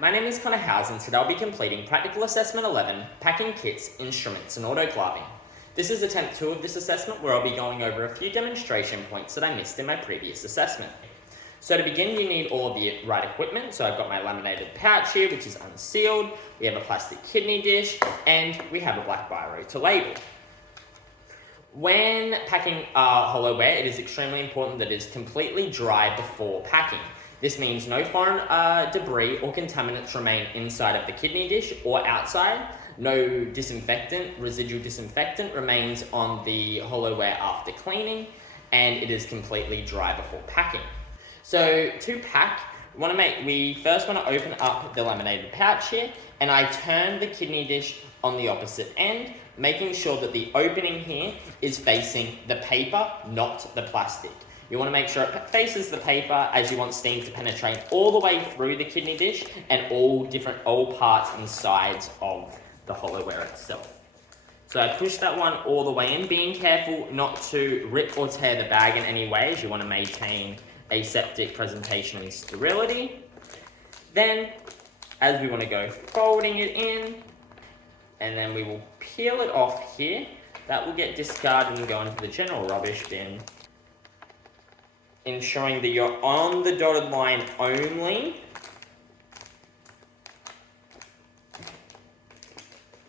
my name is Connor Howes and today I'll be completing Practical Assessment 11, Packing Kits, Instruments and Autoclaving. This is attempt 2 of this assessment where I'll be going over a few demonstration points that I missed in my previous assessment. So to begin, you need all of the right equipment. So I've got my laminated pouch here, which is unsealed. We have a plastic kidney dish and we have a black biro to label. When packing hollowware, it is extremely important that it is completely dry before packing. This means no foreign debris or contaminants remain inside of the kidney dish or outside. No disinfectant, residual disinfectant remains on the hollowware after cleaning, and it is completely dry before packing. So to pack, we first want to open up the laminated pouch here, and I turn the kidney dish on the opposite end, making sure that the opening here is facing the paper, not the plastic. You want to make sure it faces the paper as you want steam to penetrate all the way through the kidney dish and all parts and sides of the hollowware itself. So I push that one all the way in, being careful not to rip or tear the bag in any way as you want to maintain aseptic presentation and sterility. Then, as we want to go folding it in, and then we will peel it off here. That will get discarded and go into the general rubbish bin, ensuring that you're on the dotted line only,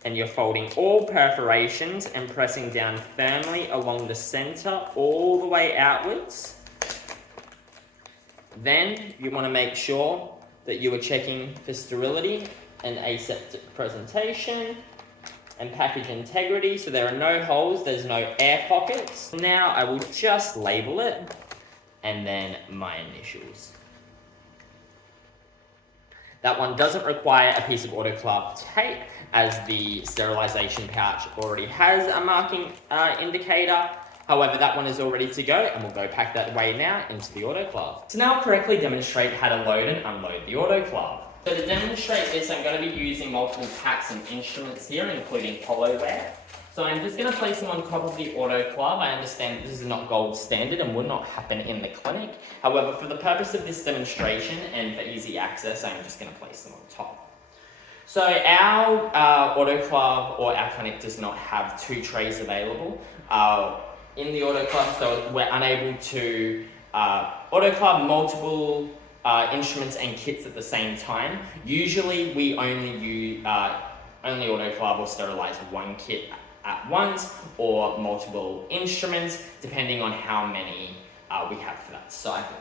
and you're folding all perforations and pressing down firmly along the center all the way outwards. Then you want to make sure that you are checking for sterility and aseptic presentation and package integrity, so there are no holes, there's no air pockets. Now I will just label it and then my initials. That one doesn't require a piece of autoclave tape as the sterilization pouch already has a marking indicator. However, that one is all ready to go, and we'll go pack that away now into the autoclave. To now correctly demonstrate how to load and unload the autoclave. So to demonstrate this, I'm going to be using multiple packs and instruments here, including hollowware. So I'm just going to place them on top of the autoclave. I understand this is not gold standard and would not happen in the clinic. However, for the purpose of this demonstration and for easy access, I'm just going to place them on top. So our autoclave or our clinic does not have 2 trays available in the autoclave, so we're unable to autoclave multiple instruments and kits at the same time. Usually we only autoclave or sterilize one kit at once or multiple instruments, depending on how many we have for that cycle.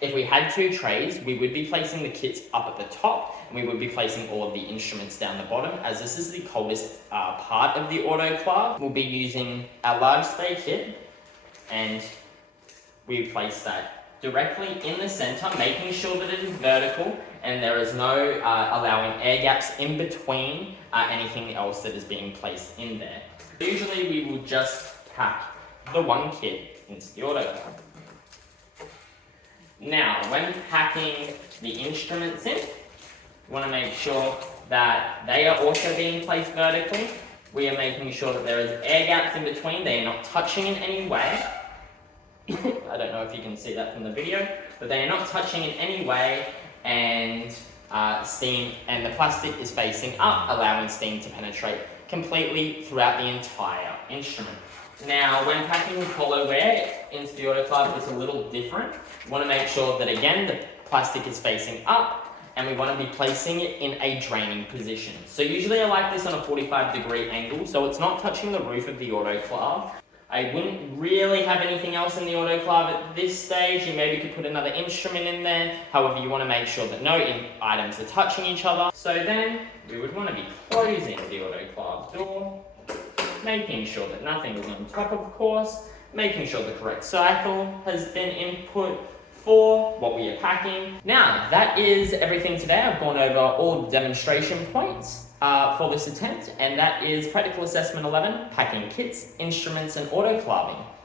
If we had 2 trays, we would be placing the kits up at the top, and we would be placing all of the instruments down the bottom, as this is the coldest part of the autoclave. We'll be using our large spray kit, and we place that directly in the center, making sure that it is vertical and there is no allowing air gaps in between anything else that is being placed in there. Usually we will just pack the one kit into the autoclave. Now, when packing the instruments in, we want to make sure that they are also being placed vertically. We are making sure that there is air gaps in between, they are not touching in any way. I don't know if you can see that from the video, but they are not touching in any way, and steam and the plastic is facing up, allowing steam to penetrate completely throughout the entire instrument. Now, when packing hollowware into the autoclave, it's a little different. We want to make sure that, again, the plastic is facing up, and we want to be placing it in a draining position. So usually I like this on a 45-degree angle, so it's not touching the roof of the autoclave. I wouldn't really have anything else in the autoclave at this stage. You maybe could put another instrument in there. However, you want to make sure that no items are touching each other. So then we would want to be closing the autoclave door, making sure that nothing is on top, of course, making sure the correct cycle has been input for what we are packing. Now, that is everything today. I've gone over all the demonstration points for this attempt, and that is Practical Assessment 11, Packing Kits, Instruments and Autoclaving.